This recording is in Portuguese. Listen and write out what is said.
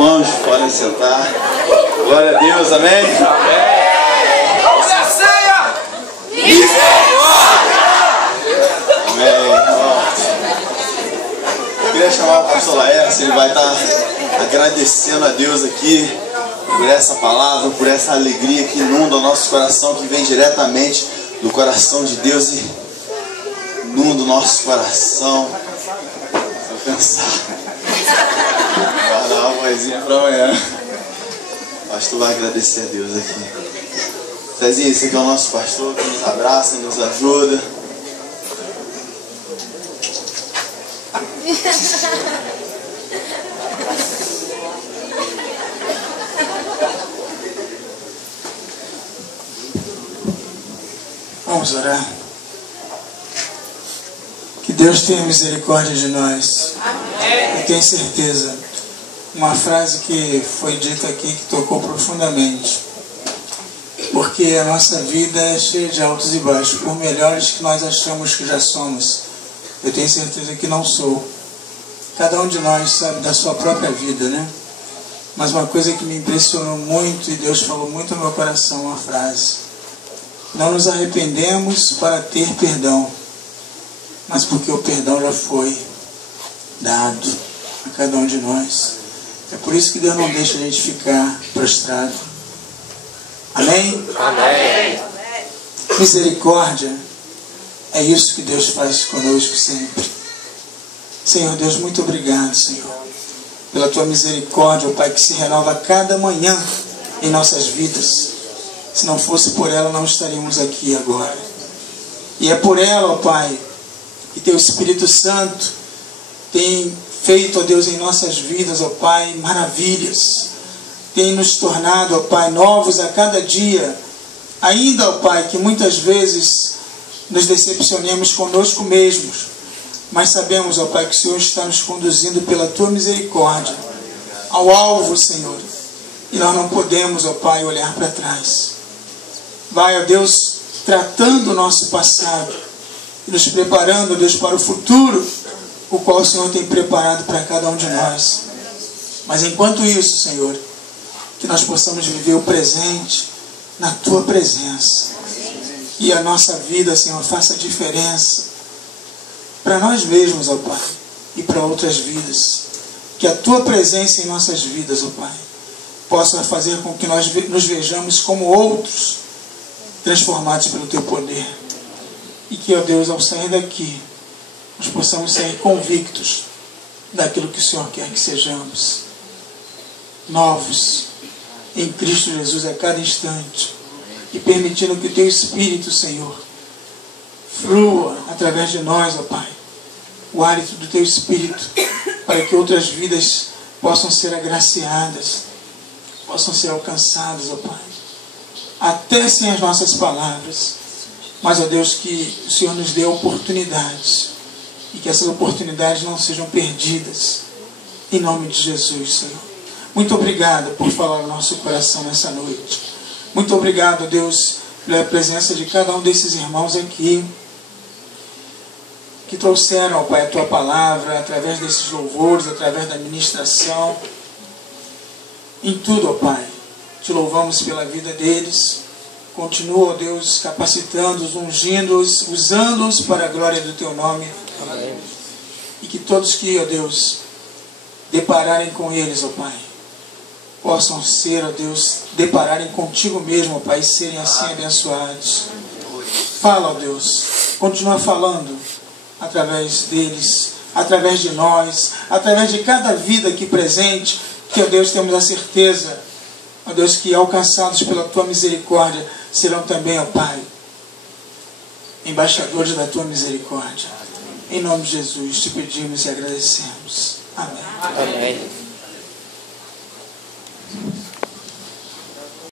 irmãos podem sentar. Glória a Deus, amém? Amém. Vamos à ceia! Amém. Eu queria chamar o pastor Laércio, ele vai estar agradecendo a Deus aqui por essa palavra, por essa alegria que inunda o nosso coração, que vem diretamente do coração de Deus e inunda o nosso coração. Vou pensar. Vai dar uma vozinha para amanhã. O pastor vai agradecer a Deus aqui. Zezinho, esse aqui é o nosso pastor que nos abraça, nos ajuda. Vamos orar. Que Deus tenha misericórdia de nós. Eu tenho certeza. Uma frase que foi dita aqui que tocou profundamente. Porque a nossa vida é cheia de altos e baixos. Por melhores que nós achamos que já somos, eu tenho certeza que não sou. Cada um de nós sabe da sua própria vida, né? Mas uma coisa que me impressionou muito, e Deus falou muito no meu coração, uma frase: não nos arrependemos para ter perdão, mas porque o perdão já foi dado a cada um de nós. É por isso que Deus não deixa a gente ficar prostrado. Amém? Amém. Misericórdia é isso que Deus faz conosco sempre. Senhor Deus, muito obrigado, Senhor, pela Tua misericórdia, ó Pai, que se renova a cada manhã em nossas vidas. Se não fosse por ela, não estaríamos aqui agora. E é por ela, ó Pai, que Teu Espírito Santo tem feito, ó Deus, em nossas vidas, ó Pai, maravilhas. Tem nos tornado, ó Pai, novos a cada dia. Ainda, ó Pai, que muitas vezes nos decepcionemos conosco mesmos. Mas sabemos, ó Pai, que o Senhor está nos conduzindo pela Tua misericórdia ao alvo, Senhor. E nós não podemos, ó Pai, olhar para trás. Vai, ó Deus, tratando o nosso passado e nos preparando, ó Deus, para o futuro, o qual o Senhor tem preparado para cada um de nós. Mas enquanto isso, Senhor, que nós possamos viver o presente na Tua presença. E a nossa vida, Senhor, faça diferença para nós mesmos, ó Pai, e para outras vidas. Que a Tua presença em nossas vidas, ó Pai, possa fazer com que nós nos vejamos como outros, transformados pelo Teu poder. E que, ó Deus, ao sair daqui, nós possamos sair convictos daquilo que o Senhor quer que sejamos. Novos em Cristo Jesus a cada instante. E permitindo que o Teu Espírito, Senhor, flua através de nós, ó Pai, o hálito do Teu Espírito, para que outras vidas possam ser agraciadas, possam ser alcançadas, ó Pai, até sem as nossas palavras. Mas, ó Deus, que o Senhor nos dê oportunidades e que essas oportunidades não sejam perdidas, em nome de Jesus, Senhor. Muito obrigado por falar no nosso coração nessa noite. Muito obrigado, Deus, pela presença de cada um desses irmãos aqui, que trouxeram, ó Pai, a Tua palavra, através desses louvores, através da ministração. Em tudo, ó Pai, Te louvamos pela vida deles. Continua, ó Deus, capacitando-os, ungindo-os, usando-os para a glória do Teu nome. Amém. E que todos que, ó Deus, depararem com eles, ó Pai, possam ser, ó Deus, depararem contigo mesmo, ó Pai, e serem assim abençoados. Fala, ó Deus, continua falando através deles, através de nós, através de cada vida aqui presente, que, ó Deus, temos a certeza, ó Deus, que alcançados pela Tua misericórdia, serão também, ó Pai, embaixadores da Tua misericórdia. Em nome de Jesus, Te pedimos e agradecemos. Amém. Amém.